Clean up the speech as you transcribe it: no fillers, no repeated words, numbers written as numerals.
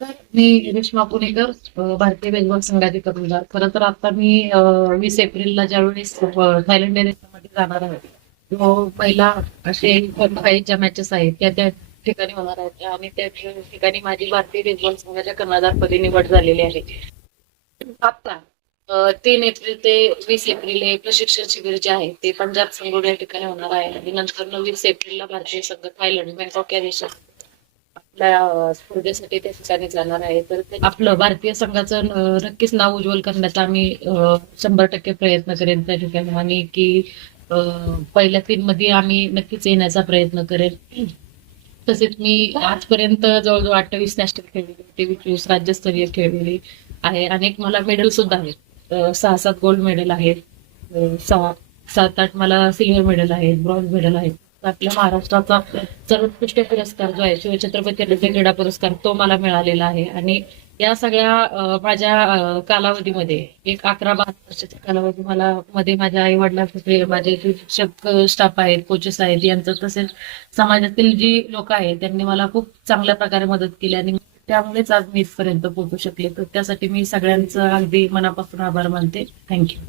तर मी रेश्मा पुणेकर, भारतीय बेसबॉल संघाचे कर्णधार. खरं तर आता मी 20 एप्रिलला ज्यावेळेस थायलंड या देशामध्ये जाणार आहे, तो पहिला असे क्वालिफायच्या मॅचेस आहेत त्या ठिकाणी होणार आहेत आणि त्या ठिकाणी माझी भारतीय बेसबॉल संघाच्या कर्णधारपदी निवड झालेली आहे. आता 3 एप्रिल ते 20 एप्रिल हे प्रशिक्षण शिबिर जे आहे ते पंजाब संगोड या ठिकाणी होणार आहे आणि नंतर 20 एप्रिलला भारतीय संघ थायलंड बँकॉक या देशात आपल्या स्पर्धेसाठी त्या ठिकाणी जाणार आहे. तर आपलं भारतीय संघाचं नक्कीच नाव उज्ज्वल करण्याचा आम्ही 100% प्रयत्न करेन त्या ठिकाणी आणि की पहिल्या 3 मध्ये आम्ही नक्कीच येण्याचा प्रयत्न करेन. तसेच मी आजपर्यंत जवळजवळ 28 नॅशनल खेळलेली, 23 राज्यस्तरीय खेळलेली आहे. अनेक मला मेडल सुद्धा आहेत. 6-7 गोल्ड मेडल आहेत. 6-7-8 मला सिल्वर मेडल आहेत, ब्रॉन्झ मेडल आहेत. आपल्या महाराष्ट्राचा सर्वोत्कृष्ट पुरस्कार जो आहे शिवछत्रपती क्रीडा पुरस्कार, तो मला मिळालेला आहे. आणि या सगळ्या माझ्या कालावधीमध्ये एक 11-12 वर्षाच्या कालावधी मला मध्ये माझ्या आई वडिलांचे, माझे जे शिक्षक स्टाफ आहेत, कोचेस आहेत, यांचं तसेच समाजातील जी लोक आहेत त्यांनी मला खूप चांगल्या प्रकारे मदत केली आणि त्यामुळेच आज मी इथपर्यंत पोहोचू शकले. तर त्यासाठी मी सगळ्यांचं अगदी मनापासून आभार मानते. थँक्यू.